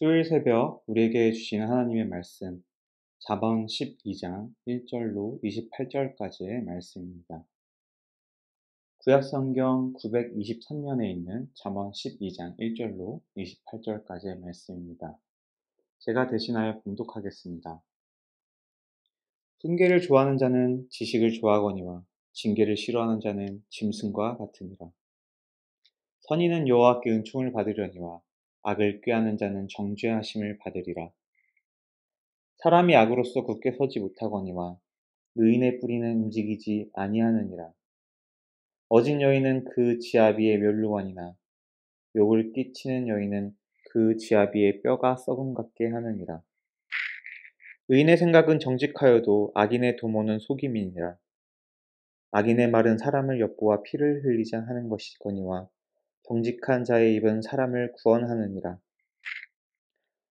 수요일 새벽 우리에게 주신 하나님의 말씀, 잠언 12장 1절로 28절까지의 말씀입니다. 구약성경 923면에 있는 잠언 12장 1절로 28절까지의 말씀입니다. 제가 대신하여 봉독하겠습니다. 훈계를 좋아하는 자는 지식을 좋아하거니와 징계를 싫어하는 자는 짐승과 같으니라. 선인은 여호와께 은총을 받으려니와 악을 꾀하는 자는 정죄하심을 받으리라. 사람이 악으로서 굳게 서지 못하거니와 의인의 뿌리는 움직이지 아니하느니라. 어진 여인은 그 지아비의 멸루관이나 욕을 끼치는 여인은 그 지아비의 뼈가 썩음 같게 하느니라. 의인의 생각은 정직하여도 악인의 도모는 속임이니라. 악인의 말은 사람을 엿보아 피를 흘리자 하는 것이거니와 정직한 자의 입은 사람을 구원하느니라.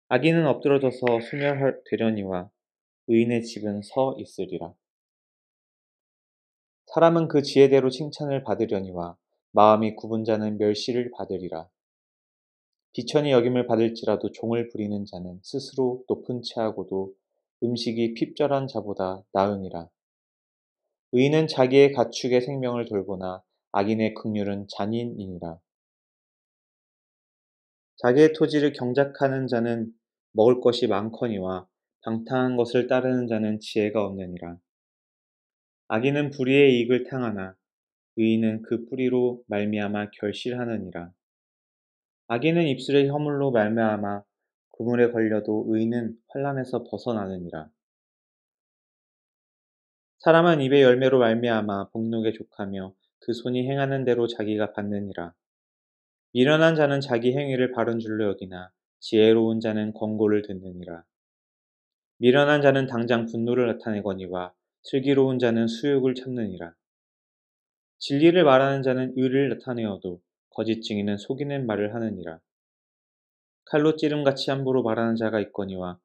악인은 엎드러져서 소멸되려니와 의인의 집은 서 있으리라. 사람은 그 지혜대로 칭찬을 받으려니와 마음이 굽은 자는 멸시를 받으리라. 비천이 여김을 받을지라도 종을 부리는 자는 스스로 높은 채하고도 음식이 핍절한 자보다 나으니라. 의인은 자기의 가축의 생명을 돌보나 악인의 긍휼은 잔인이니라. 자기의 토지를 경작하는 자는 먹을 것이 많거니와 방탕한 것을 따르는 자는 지혜가 없느니라. 악인은 불의의 이익을 탕하나 의인은 그 뿌리로 말미암아 결실하느니라. 악인은 입술의 허물로 말미암아 그물에 걸려도 의인은 환난에서 벗어나느니라. 사람은 입의 열매로 말미암아 복록에 족하며 그 손이 행하는 대로 자기가 받느니라. 미련한 자는 자기 행위를 바른 줄로 여기나 지혜로운 자는 권고를 듣느니라. 미련한 자는 당장 분노를 나타내거니와 슬기로운 자는 수욕을 참느니라. 진리를 말하는 자는 의를 나타내어도 거짓 증인은 속이는 말을 하느니라. 칼로 찌름같이 함부로 말하는 자가 있거니와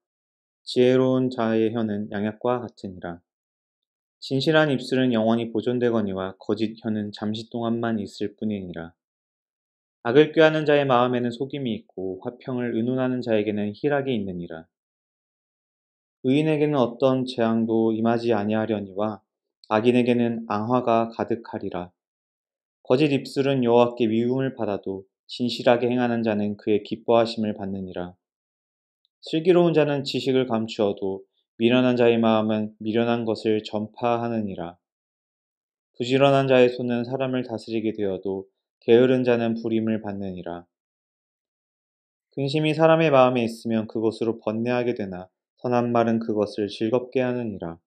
지혜로운 자의 혀는 양약과 같으니라. 진실한 입술은 영원히 보존되거니와 거짓 혀는 잠시 동안만 있을 뿐이니라. 악을 꾀하는 자의 마음에는 속임이 있고 화평을 의논하는 자에게는 희락이 있느니라. 의인에게는 어떤 재앙도 임하지 아니하려니와 악인에게는 앙화가 가득하리라. 거짓 입술은 여호와께 미움을 받아도 진실하게 행하는 자는 그의 기뻐하심을 받느니라. 슬기로운 자는 지식을 감추어도 미련한 자의 마음은 미련한 것을 전파하느니라. 부지런한 자의 손은 사람을 다스리게 되어도 게으른 자는 부림을 받느니라. 근심이 사람의 마음에 있으면 그것으로 번뇌하게 되나 선한 말은 그것을 즐겁게 하느니라.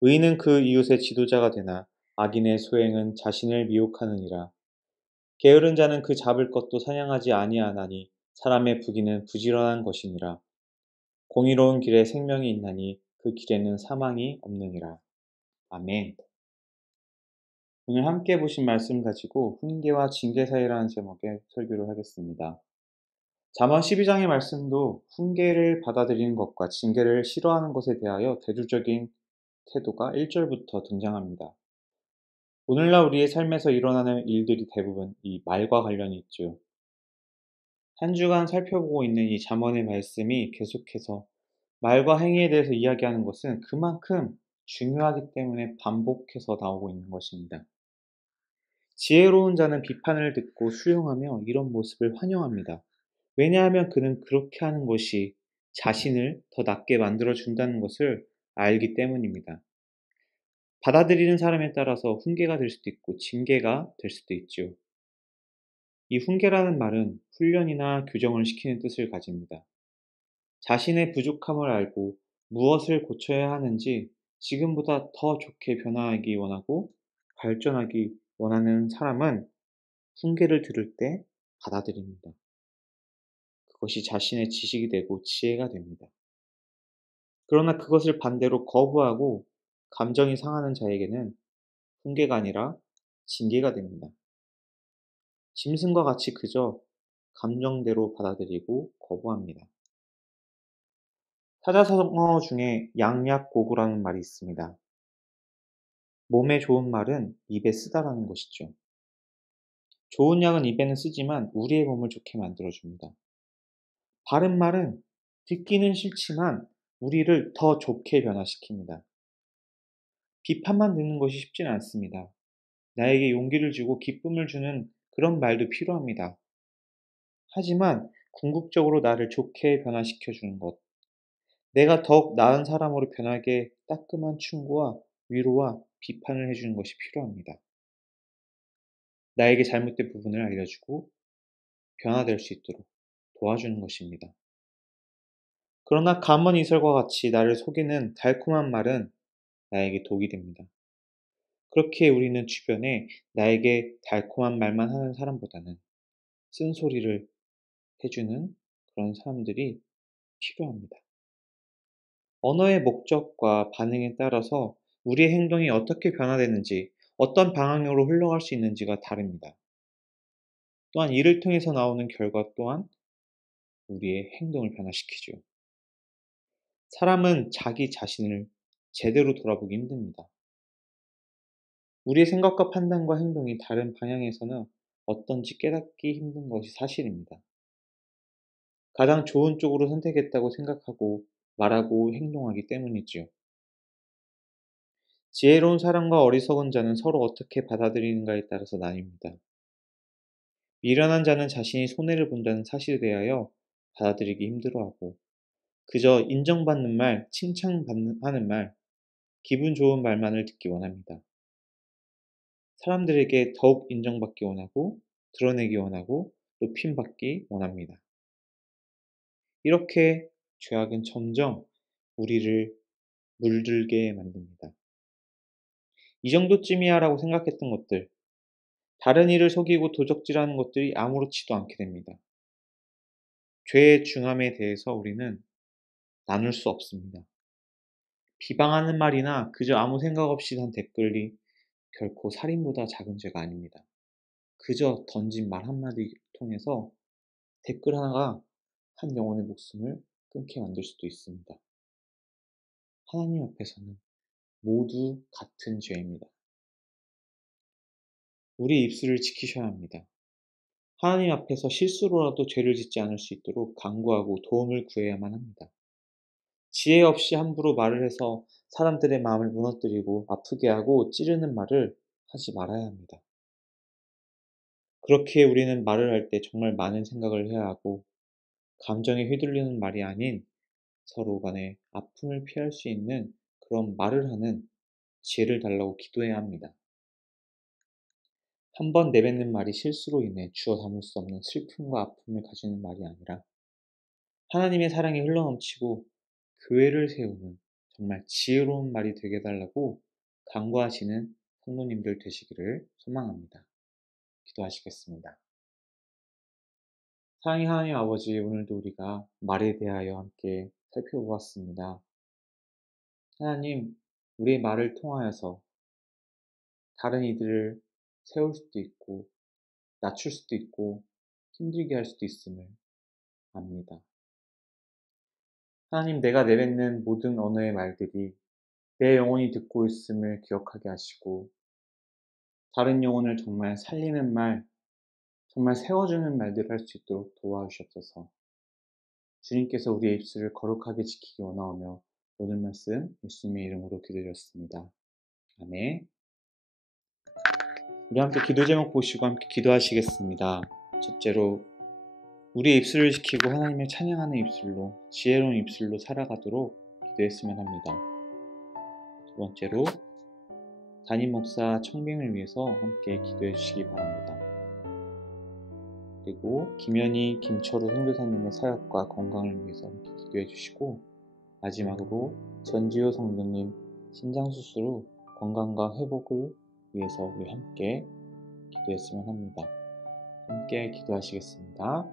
의인은 그 이웃의 지도자가 되나 악인의 소행은 자신을 미혹하느니라. 게으른 자는 그 잡을 것도 사냥하지 아니하나니 사람의 부귀는 부지런한 것이니라. 공의로운 길에 생명이 있나니 그 길에는 사망이 없느니라. 아멘. 오늘 함께 보신 말씀 가지고 훈계와 징계 사이라는 제목의 설교를 하겠습니다. 잠언 12장의 말씀도 훈계를 받아들이는 것과 징계를 싫어하는 것에 대하여 대조적인 태도가 1절부터 등장합니다. 오늘날 우리의 삶에서 일어나는 일들이 대부분 이 말과 관련이 있죠. 한 주간 살펴보고 있는 이 잠언의 말씀이 계속해서 말과 행위에 대해서 이야기하는 것은 그만큼 중요하기 때문에 반복해서 나오고 있는 것입니다. 지혜로운 자는 비판을 듣고 수용하며 이런 모습을 환영합니다. 왜냐하면 그는 그렇게 하는 것이 자신을 더 낫게 만들어준다는 것을 알기 때문입니다. 받아들이는 사람에 따라서 훈계가 될 수도 있고 징계가 될 수도 있죠. 이 훈계라는 말은 훈련이나 교정을 시키는 뜻을 가집니다. 자신의 부족함을 알고 무엇을 고쳐야 하는지 지금보다 더 좋게 변화하기 원하고 발전하기 원하는 사람은 훈계를 들을 때 받아들입니다. 그것이 자신의 지식이 되고 지혜가 됩니다. 그러나 그것을 반대로 거부하고 감정이 상하는 자에게는 훈계가 아니라 징계가 됩니다. 짐승과 같이 그저 감정대로 받아들이고 거부합니다. 사자성어 중에 양약고구라는 말이 있습니다. 몸에 좋은 말은 입에 쓰다라는 것이죠. 좋은 약은 입에는 쓰지만 우리의 몸을 좋게 만들어줍니다. 바른 말은 듣기는 싫지만 우리를 더 좋게 변화시킵니다. 비판만 듣는 것이 쉽지는 않습니다. 나에게 용기를 주고 기쁨을 주는 그런 말도 필요합니다. 하지만 궁극적으로 나를 좋게 변화시켜 주는 것, 내가 더욱 나은 사람으로 변하게 따끔한 충고와 위로와 비판을 해 주는 것이 필요합니다. 나에게 잘못된 부분을 알려주고 변화될 수 있도록 도와주는 것입니다. 그러나 감언 이설과 같이 나를 속이는 달콤한 말은 나에게 독이 됩니다. 그렇게 우리는 주변에 나에게 달콤한 말만 하는 사람보다는 쓴소리를 해주는 그런 사람들이 필요합니다. 언어의 목적과 반응에 따라서 우리의 행동이 어떻게 변화되는지, 어떤 방향으로 흘러갈 수 있는지가 다릅니다. 또한 이를 통해서 나오는 결과 또한 우리의 행동을 변화시키죠. 사람은 자기 자신을 제대로 돌아보기 힘듭니다. 우리의 생각과 판단과 행동이 다른 방향에서는 어떤지 깨닫기 힘든 것이 사실입니다. 가장 좋은 쪽으로 선택했다고 생각하고 말하고 행동하기 때문이지요. 지혜로운 사람과 어리석은 자는 서로 어떻게 받아들이는가에 따라서 나뉩니다. 미련한 자는 자신이 손해를 본다는 사실에 대하여 받아들이기 힘들어하고 그저 인정받는 말, 칭찬하는 말, 기분 좋은 말만을 듣기 원합니다. 사람들에게 더욱 인정받기 원하고 드러내기 원하고 높임받기 원합니다. 이렇게 죄악은 점점 우리를 물들게 만듭니다. 이 정도쯤이야 라고 생각했던 것들, 다른 이를 속이고 도적질하는 것들이 아무렇지도 않게 됩니다. 죄의 중함에 대해서 우리는 나눌 수 없습니다. 비방하는 말이나 그저 아무 생각 없이 단 댓글이 결코 살인보다 작은 죄가 아닙니다. 그저 던진 말 한마디 통해서 댓글 하나가 한 영혼의 목숨을 끊게 만들 수도 있습니다. 하나님 앞에서는 모두 같은 죄입니다. 우리 입술을 지키셔야 합니다. 하나님 앞에서 실수로라도 죄를 짓지 않을 수 있도록 간구하고 도움을 구해야만 합니다. 지혜 없이 함부로 말을 해서 사람들의 마음을 무너뜨리고 아프게 하고 찌르는 말을 하지 말아야 합니다. 그렇게 우리는 말을 할 때 정말 많은 생각을 해야 하고 감정에 휘둘리는 말이 아닌 서로 간의 아픔을 피할 수 있는 그런 말을 하는 지혜를 달라고 기도해야 합니다. 한 번 내뱉는 말이 실수로 인해 주워 담을 수 없는 슬픔과 아픔을 가지는 말이 아니라 하나님의 사랑이 흘러넘치고 교회를 세우는 정말 지혜로운 말이 되게 해달라고 간구하시는 성도님들 되시기를 소망합니다. 기도하시겠습니다. 사랑의 하나님 아버지, 오늘도 우리가 말에 대하여 함께 살펴보았습니다. 하나님, 우리의 말을 통하여서 다른 이들을 세울 수도 있고 낮출 수도 있고 힘들게 할 수도 있음을 압니다. 하나님, 내가 내뱉는 모든 언어의 말들이 내 영혼이 듣고 있음을 기억하게 하시고 다른 영혼을 정말 살리는 말, 정말 세워주는 말들을 할 수 있도록 도와주시옵소서. 주님께서 우리의 입술을 거룩하게 지키기 원하오며 오늘 말씀 예수님의 이름으로 기도드렸습니다. 아멘. 우리 함께 기도 제목 보시고 함께 기도하시겠습니다. 첫째로 우리의 입술을 지키고 하나님을 찬양하는 입술로 지혜로운 입술로 살아가도록 기도했으면 합니다. 두 번째로 담임 목사 청빙을 위해서 함께 기도해 주시기 바랍니다. 그리고 김현희, 김철우 선교사님의 사역과 건강을 위해서 함께 기도해 주시고 마지막으로 전지효 성도님 신장수술 후 건강과 회복을 위해서 우리 함께 기도했으면 합니다. 함께 기도하시겠습니다.